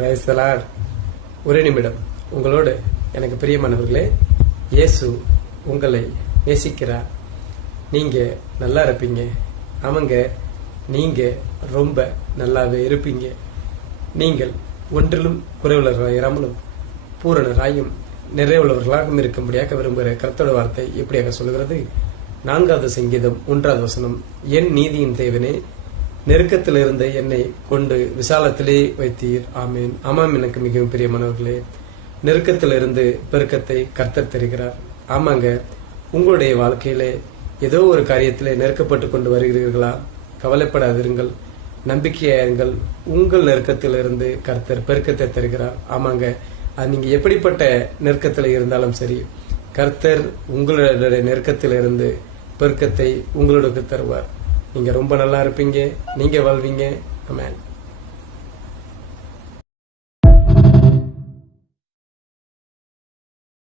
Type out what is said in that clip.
கிரைஸ்தலார் ஒரே நிமிடம். உங்களோடு எனக்கு பிரியமானவர்களே இயேசு உங்களை நேசிக்கிறார். நீங்கள் நல்லா இருப்பீங்க. அவங்க நீங்கள் ரொம்ப நல்லாவே இருப்பீங்க. நீங்கள் ஒன்றிலும் குறைவுள்ளவராயிராமலும் பூரணராயும் நிறைவுள்ளவர்களாகவும் இருக்கும்படியாக விரும்புகிற கருத்தோட வார்த்தை எப்படியாக சொல்கிறது நான்காவது சங்கீதம் ஒன்றாவது வசனம் என் நீதியின் தேவனே நெருக்கத்தில் இருந்த என்னை கொண்டு விசாலத்திலே வைத்தீர். ஆமேன். ஆமாம் எனக்கு மிகவும் பிரியமானவர்களே. நெருக்கத்தில் இருந்து பெருக்கத்தை கர்த்தர் தருகிறார். ஆமாங்க உங்களுடைய வாழ்க்கையிலே ஏதோ ஒரு காரியத்திலே நெருக்கப்பட்டு கொண்டு வருகிறீர்களா? கவலைப்படாதிருங்கள். நம்பிக்கையாயிருங்கள் உங்கள் நெருக்கத்தில் இருந்து கர்த்தர் பெருக்கத்தை தருகிறார். ஆமாங்க அது நீங்கள் எப்படிப்பட்ட நெருக்கத்தில் இருந்தாலும் சரி கர்த்தர் உங்களுடைய நெருக்கத்தில் இருந்து பெருக்கத்தை உங்களுக்கு தருவார். நீங்க ரொம்ப நல்லா இருப்பீங்க நீங்க வாழ்வீங்க. மேன்